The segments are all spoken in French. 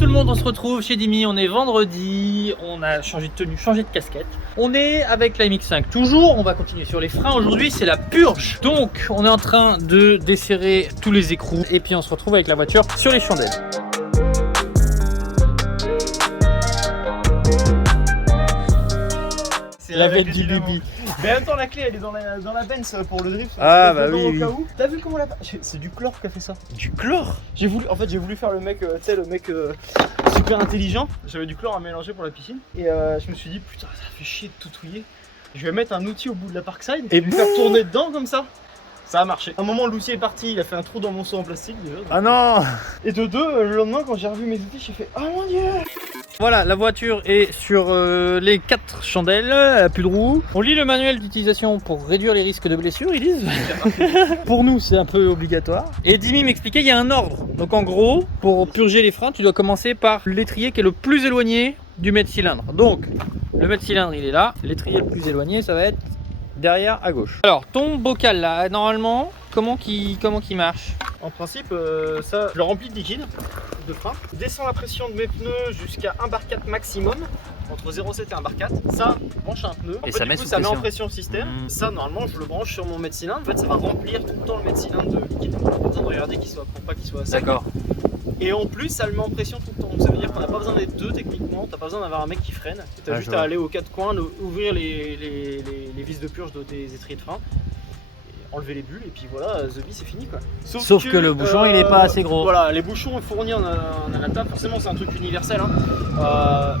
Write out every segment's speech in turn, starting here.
Tout le monde, on se retrouve chez Dimi, on est vendredi, on a changé de tenue, changé de casquette. On est avec la MX5 toujours, on va continuer sur les freins. Aujourd'hui c'est la purge. Donc on est en train de desserrer tous les écrous et puis on se retrouve avec la voiture sur les chandelles. C'est la bête du Bibi. Mais en même temps la clé elle est dans la Benz pour le drift. Ah bah oui, au cas où. T'as vu comment la... C'est du chlore qui a fait ça. Du chlore? J'ai voulu faire le mec, tu sais le mec super intelligent. J'avais du chlore à mélanger pour la piscine. Et je me suis dit putain ça fait chier de tout touiller. Je vais mettre un outil au bout de la Parkside et lui faire tourner dedans comme ça. Ça a marché. À un moment l'outil est parti, il a fait un trou dans mon seau en plastique déjà. Ah non! Et de deux, le lendemain quand j'ai revu mes outils, j'ai fait oh mon dieu. Voilà, la voiture est sur les 4 chandelles, elle a plus de roues. On lit le manuel d'utilisation pour réduire les risques de blessures, ils disent. Pour nous, c'est un peu obligatoire. Et Dimi m'expliquait, il y a un ordre. Donc en gros, pour purger les freins, tu dois commencer par l'étrier qui est le plus éloigné du mètre-cylindre. Donc, le mètre-cylindre, il est là. L'étrier le plus éloigné, ça va être derrière à gauche. Alors, ton bocal là, normalement, comment qu'il marche? En principe, ça, je le remplis de liquide de frein. Je descends la pression de mes pneus jusqu'à 1 bar 4 maximum, entre 0,7 et 1 bar 4. Ça, je branche un pneu. En Et fait, ça du met coup, sous ça met en pression. pression le système. Ça, normalement, je le branche sur mon mètre-cylindre. En fait, ça va remplir tout le temps le mètre-cylindre de liquide. On n'a pas besoin de regarder pour pas qu'il soit sec. D'accord. Et en plus, ça le met en pression tout le temps. Donc ça veut dire qu'on n'a pas besoin d'être deux techniquement. T'as pas besoin d'avoir un mec qui freine. T'as juste à aller aux quatre coins, ouvrir les vis de purge de tes étriers de frein. Enlever les bulles et puis voilà, The Bee c'est fini quoi. Sauf que le bouchon il est pas assez gros. Voilà, les bouchons fournis on a la table, forcément c'est un truc universel. Hein. Bah,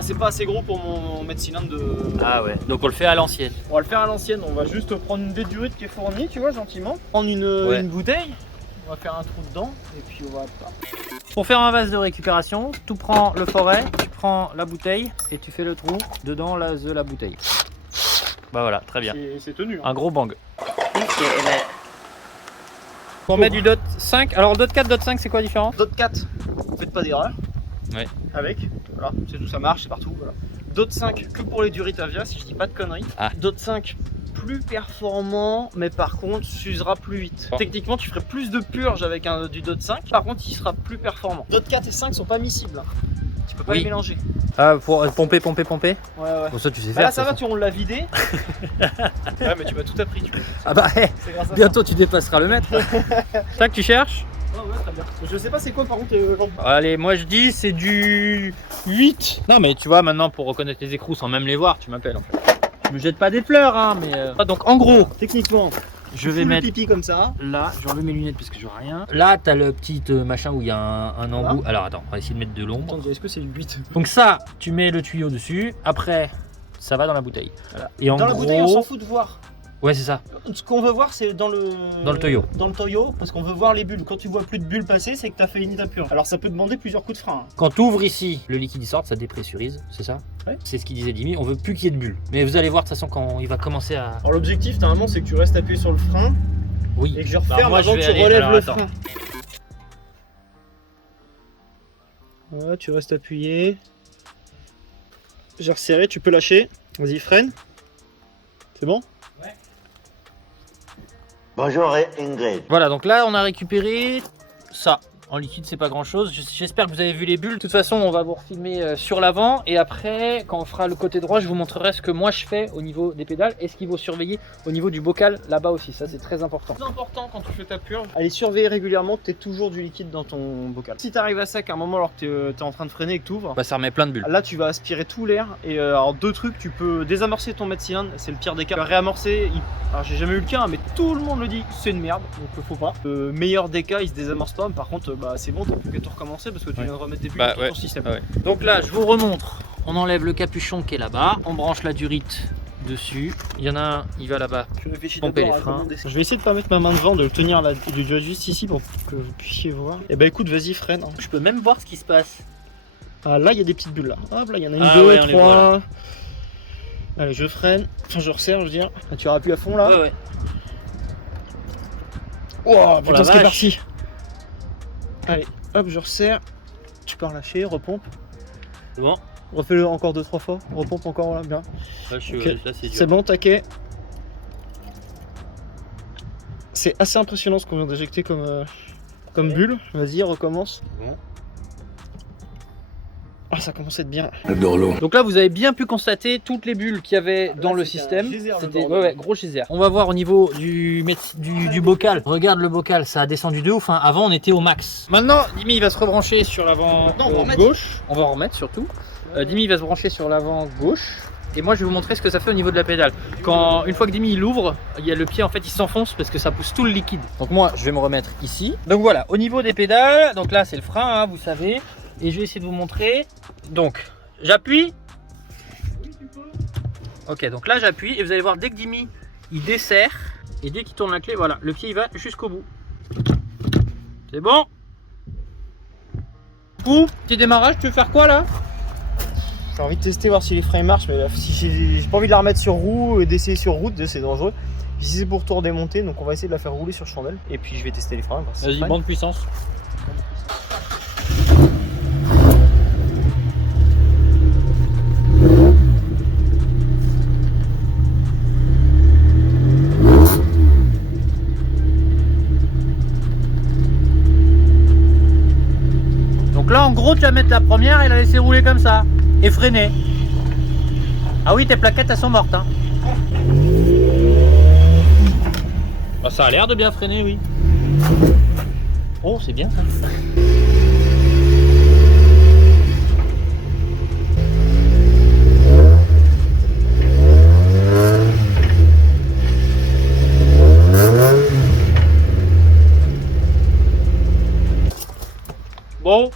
c'est pas assez gros pour mon mètre-cylindre de. Ah ouais, donc on le fait à l'ancienne. On va le faire à l'ancienne, on va juste prendre une baie durite qui est fournie, tu vois, gentiment. Prendre une bouteille, on va faire un trou dedans et puis on va. Pour faire un vase de récupération, tu prends le forêt, tu prends la bouteille et tu fais le trou dedans la bouteille. Bah voilà, très bien. C'est tenu. Hein. Un gros bang. On met du DOT 5. Alors DOT 4, DOT 5 c'est quoi la différence? DOT 4, faites pas d'erreur. Ouais. Avec, voilà, c'est tout, ça marche, c'est partout. Voilà. DOT 5 que pour les durites Avia, si je dis pas de conneries. Ah. DOT 5 plus performant, mais par contre s'usera plus vite. Techniquement, tu ferais plus de purge avec du DOT 5, par contre il sera plus performant. DOT 4 et 5 sont pas miscibles. Tu peux pas les mélanger. Ah, pour pomper. Ouais, ouais. Pour ça, tu sais Bah faire. là, ça va, on l'a vidé. Ouais, mais tu m'as tout appris, tu vois. Ah bah, C'est grâce à bientôt tu dépasseras le mètre. Ça que tu cherches? ça. Ouais, très bien. Je sais pas c'est quoi par contre. Allez, moi je dis c'est du 8. Non, mais tu vois, maintenant pour reconnaître les écrous sans même les voir, tu m'appelles en fait. Je me jette pas des fleurs, hein, mais. Donc en gros, Techniquement, je vais mettre. le pipi comme ça. Là, je vais enlever mes lunettes parce que je vois rien. Là, t'as le petit machin où il y a un embout. Alors attends, on va essayer de mettre de l'ombre. Attends, est-ce que c'est du 8? Donc ça, tu mets le tuyau dessus. Après, ça va dans la bouteille. Voilà. Et en Dans la gros, bouteille, on s'en fout de voir. ouais, c'est ça. Ce qu'on veut voir, c'est dans le toyo. Dans le toyo, parce qu'on veut voir les bulles. Quand tu vois plus de bulles passer, c'est que tu as fait une ta purge. Alors ça peut demander plusieurs coups de frein. Hein. Quand tu ouvres ici, le liquide il sort, ça dépressurise, c'est ça? Ouais. C'est ce qu'il disait Dimi, on veut plus qu'il y ait de bulles. Mais vous allez voir de toute façon quand il va commencer à... Alors l'objectif, normalement, c'est que tu restes appuyé sur le frein Oui. et que je referme moi, avant je que vais tu aller- relèves alors, le attends. frein. Voilà, tu restes appuyé. J'ai resserré, tu peux lâcher. Vas-y, freine. C'est bon? Bonjour Ingrid. Voilà, donc là on a récupéré ça. En liquide, c'est pas grand chose. J'espère que vous avez vu les bulles. De toute façon, on va vous refilmer sur l'avant. Et après, quand on fera le côté droit, je vous montrerai ce que moi je fais au niveau des pédales et ce qu'il faut surveiller au niveau du bocal là-bas aussi. Ça, c'est très important. C'est important quand tu fais ta purge. Allez surveiller régulièrement que tu aies toujours du liquide dans ton bocal. Si tu arrives à sec à un moment alors que tu es en train de freiner et que tu ouvres, Bah, ça remet plein de bulles. là tu vas aspirer tout l'air. Et alors, deux trucs, tu peux désamorcer ton mètre-cylindre, c'est le pire des cas. Tu vas réamorcer, alors j'ai jamais eu le cas, hein, mais tout le monde le dit, c'est une merde, donc faut pas. Le meilleur des cas, il se désamorce pas, mais par contre, bah, c'est bon, t'as plus qu'à tout recommencer parce que tu viens de remettre des bulles dans ton système. Ouais. Donc là, je vous remontre. On enlève le capuchon qui est là-bas. On branche la durite dessus. Il y en a un, il va là-bas. Je réfléchis Pomper d'abord les à freins. comment descendre. Je vais essayer de pas mettre ma main devant, de le tenir là, du doigt juste ici pour que vous puissiez voir. Et bah écoute, vas-y, freine. Hein. Je peux même voir ce qui se passe. Ah, là, il y a des petites bulles là. Hop, là, il y en a une, Ah, deux, ouais, on les voit, trois. Allez, je freine. Enfin, je resserre, je veux dire. Ah, tu appuies à fond là. Ouais. Oh, putain, la ce qui est vache. parti. Allez, hop, je resserre. Tu peux relâcher, repompe. C'est bon. Refais-le encore 2-3 fois. Repompe encore, voilà, bien. Là, Ok. là c'est dur. C'est bon, taquet. C'est assez impressionnant ce qu'on vient d'éjecter comme bulle. Vas-y, recommence. Bon. Ah, ça commence à être bien. Donc là, vous avez bien pu constater toutes les bulles qu'il y avait dans le système. C'était gros geyser. On va voir au niveau du bocal. Regarde le bocal, ça a descendu de ouf. Hein. Avant, on était au max. Maintenant, Dimi il va se rebrancher sur l'avant gauche. On va en remettre surtout. Dimi il va se brancher sur l'avant gauche. Et moi, je vais vous montrer ce que ça fait au niveau de la pédale. Une fois que Dimi il ouvre, il y a le pied en fait, il s'enfonce parce que ça pousse tout le liquide. Donc moi, je vais me remettre ici. Donc voilà, au niveau des pédales. Donc là, c'est le frein, hein, vous savez. Et je vais essayer de vous montrer. Donc, j'appuie. Ok, donc là j'appuie et vous allez voir dès que Dimi il desserre et dès qu'il tourne la clé, voilà, le pied il va jusqu'au bout. C'est bon. Petit démarrage, tu veux faire quoi là? J'ai envie de tester voir si les freins marchent, mais si j'ai pas envie de la remettre sur roue et d'essayer sur route, c'est dangereux. Puis si c'est pour tout redémonter, donc on va essayer de la faire rouler sur chandelle et puis je vais tester les freins. Vas-y, bande puissance. Donc là en gros tu vas mettre la première et la laisser rouler comme ça et freiner. Ah oui, tes plaquettes elles sont mortes hein. Bah, ça a l'air de bien freiner, oui. Oh, c'est bien ça. Bon.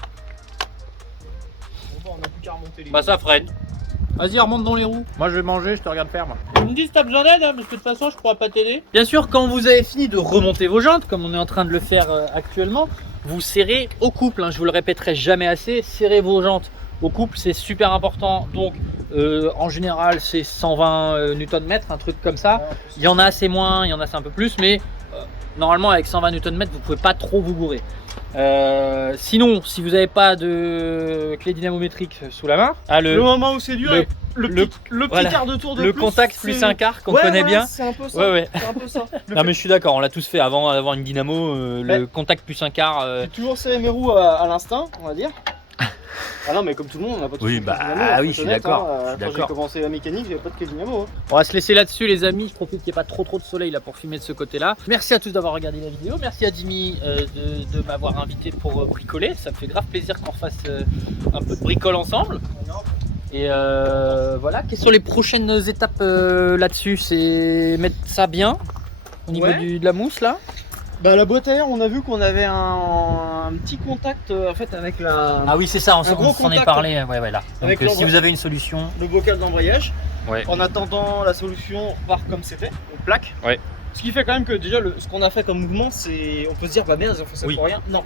On a plus qu'à remonter les Bah ça freine. Vas-y, remonte dans les roues. Moi je vais manger, je te regarde faire. Moi. Tu me dis si t'as besoin d'aide, hein, parce que de toute façon je pourrais pas t'aider. Bien sûr, quand vous avez fini de remonter vos jantes, comme on est en train de le faire actuellement, vous serrez au couple. Hein, je vous le répéterai jamais assez, serrez vos jantes au couple, c'est super important. Donc en général c'est 120 Nm, un truc comme ça. Il y en a assez moins, il y en a assez un peu plus, mais normalement avec 120 Nm vous pouvez pas trop vous gourer. Sinon, si vous n'avez pas de clé dynamométrique sous la main, le moment où c'est dur, le petit voilà, quart de tour de le plus, contact plus un quart qu'on connaît bien. C'est un peu ça. Ouais. C'est un peu ça. Non mais je suis d'accord, on l'a tous fait avant d'avoir une dynamo, le contact plus un quart. J'ai toujours serré mes roues à l'instinct, on va dire. Ah non mais comme tout le monde, on n'a pas tous Oui, fait bah de dynamo, oui, je suis d'accord. Quand j'ai commencé la mécanique, j'avais pas de clé dynamo. On va se laisser là-dessus les amis, je profite qu'il n'y ait pas trop de soleil là pour filmer de ce côté-là. Merci à tous d'avoir regardé la vidéo, merci à Dimi de m'avoir invité pour bricoler, ça me fait grave plaisir qu'on fasse un peu de bricole ensemble. Et voilà, quelles sont les prochaines étapes là-dessus? C'est mettre ça bien au niveau de la mousse là. Bah la boîte à air, on a vu qu'on avait un petit contact en fait avec la... Ah oui c'est ça, on s'en est parlé, ouais là. Donc si vous avez une solution... Le bocal d'embrayage, ouais. En attendant la solution, on repart comme c'était, on plaque. Ouais. Ce qui fait quand même que déjà ce qu'on a fait comme mouvement, c'est... On peut se dire bah merde, ils ont fait ça pour rien. Non.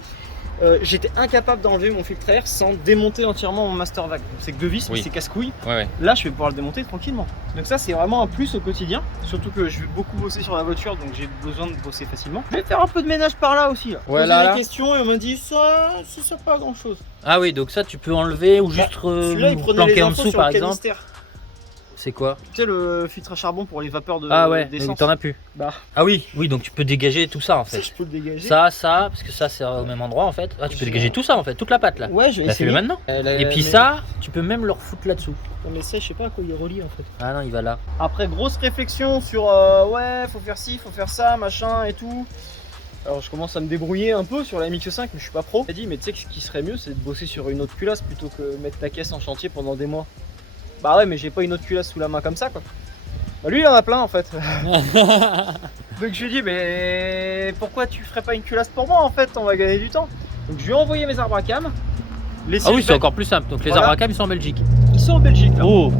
J'étais incapable d'enlever mon filtre à air sans démonter entièrement mon master vac. C'est que deux vis, mais c'est casse-couille. Ouais. Là, je vais pouvoir le démonter tranquillement. Donc ça, c'est vraiment un plus au quotidien. Surtout que je vais beaucoup bosser sur la voiture, donc j'ai besoin de bosser facilement. Je vais faire un peu de ménage par là aussi. Là. Ouais, poser des questions et on m'a dit ça sert pas à grand chose. Ah oui, donc ça tu peux enlever ou juste planquer en dessous par exemple. C'est quoi? Tu sais le filtre à charbon pour les vapeurs de Ah ouais, d'essence. mais t'en as plus. Bah. Ah oui, donc tu peux dégager tout ça en fait. Ça, je peux le dégager. Ça, parce que ça c'est au même endroit en fait. Ah, tu peux dégager tout ça en fait, toute la pâte là. Ouais, je vais essayer. Fais-le maintenant. Et puis ça, tu peux même le refoutre là-dessous. Non, mais ça, je sais pas à quoi il est relié en fait. Ah non, il va là. Après, grosse réflexion sur ouais, faut faire ci, faut faire ça, machin et tout. Alors je commence à me débrouiller un peu sur la MX5 mais je suis pas pro. J'ai dit mais tu sais que ce qui serait mieux c'est de bosser sur une autre culasse plutôt que mettre ta caisse en chantier pendant des mois. Bah ouais mais j'ai pas une autre culasse sous la main comme ça quoi. Bah lui il en a plein en fait. Donc je lui ai dit mais pourquoi tu ferais pas une culasse pour moi en fait, on va gagner du temps. Donc je lui ai envoyé mes arbres à cam. Ah oui c'est encore plus simple, donc les arbres à cam ils sont en Belgique. Ils sont en Belgique là. Oh.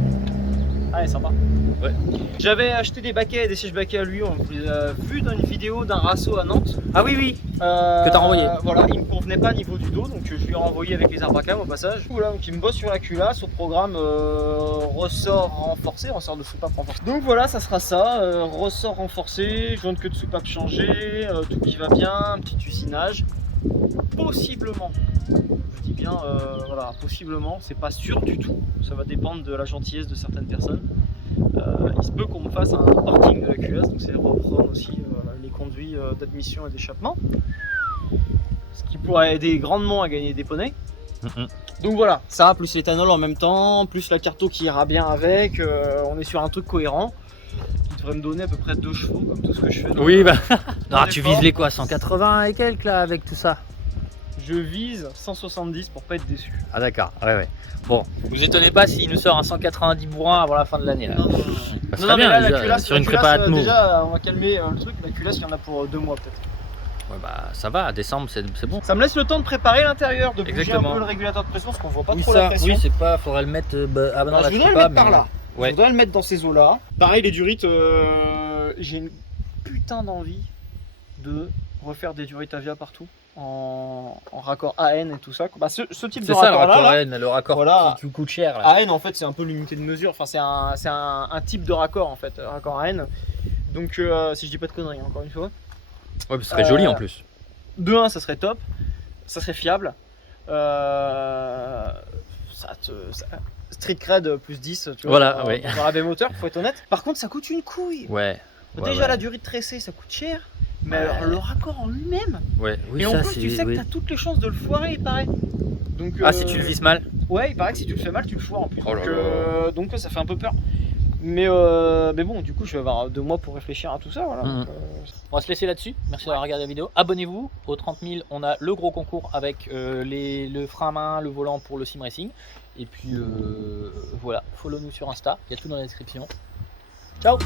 Ah ouais sympa. Ouais. J'avais acheté des baquets et des sièges baquets à lui, on les a vus dans une vidéo d'un rasso à Nantes. Ah oui. Que t'as renvoyé. Voilà, il me convenait pas au niveau du dos, donc je lui ai renvoyé avec les arbres à cam au passage. Voilà, donc il me bosse sur la culasse au programme ressort renforcé, ressort de soupape renforcé. Donc voilà, ça sera ça, ressort renforcé, jaune queue de soupape changée, tout qui va bien, un petit usinage. Possiblement, je dis bien, voilà, possiblement, c'est pas sûr du tout, ça va dépendre de la gentillesse de certaines personnes. Il se peut qu'on me fasse un porting de la culasse, donc c'est reprendre aussi les conduits d'admission et d'échappement. Ce qui pourrait aider grandement à gagner des poneys. Donc voilà, ça plus l'éthanol en même temps, plus la carto qui ira bien avec, on est sur un truc cohérent qui devrait me donner à peu près 2 chevaux comme tout ce que je fais. Oui, bah. dans Tu l'effort. vises les quoi, 180 et quelques là avec tout ça? Je vise 170 pour pas être déçu. Ah d'accord, ouais. Bon, vous étonnez pas s'il nous sort un 190 bourrin avant la fin de l'année là. Non, Ça non, serait mais bien là, déjà, la culasse, sur une la culasse, prépa Atmo. déjà, on va calmer le truc, la culasse, il y en a pour 2 mois peut-être. Ouais, bah ça va, décembre c'est bon. Ça me laisse le temps de préparer l'intérieur, de bouger Exactement. un peu le régulateur de pression parce qu'on voit pas Oui, trop la pression. oui, c'est pas, faudrait le mettre. Ah bah non, Alors, là, je voudrais sais le pas, mettre par mais- là. Ouais. Je voudrais le mettre dans ces eaux-là. Pareil, les durites, j'ai une putain d'envie de refaire des durites Avia partout en raccord AN et tout ça. Bah, ce type de C'est ça le raccord raccord là. N, le raccord Voilà. qui coûte cher là. AN en fait c'est un peu l'unité de mesure, enfin c'est un type de raccord en fait, raccord AN. Donc si je dis pas de conneries encore une fois. Ouais, ce serait joli en plus. De 1 ça serait top, ça serait fiable. Street Cred plus 10, tu vois. Voilà, ouais. Dans la B moteur, faut être honnête. Par contre ça coûte une couille. Ouais. Déjà ouais. la durée de tressée ça coûte cher. Mais Ouais. alors le raccord en lui-même. Ouais, oui, Et en ça plus tu sais que oui. t'as toutes les chances de le foirer il paraît. Donc, Ah, si tu le vises mal. Ouais, il paraît que si tu le fais mal, tu le foires en plus. Oh là Donc ça fait un peu peur. Mais bon, du coup, je vais avoir 2 mois pour réfléchir à tout ça. Voilà. Mhm. Donc, On va se laisser là-dessus. Merci d'avoir regardé la vidéo. Abonnez-vous. Aux 30 000, on a le gros concours avec le frein à main, le volant pour le sim racing. Et puis voilà, follow nous sur Insta. Il y a tout dans la description. Ciao.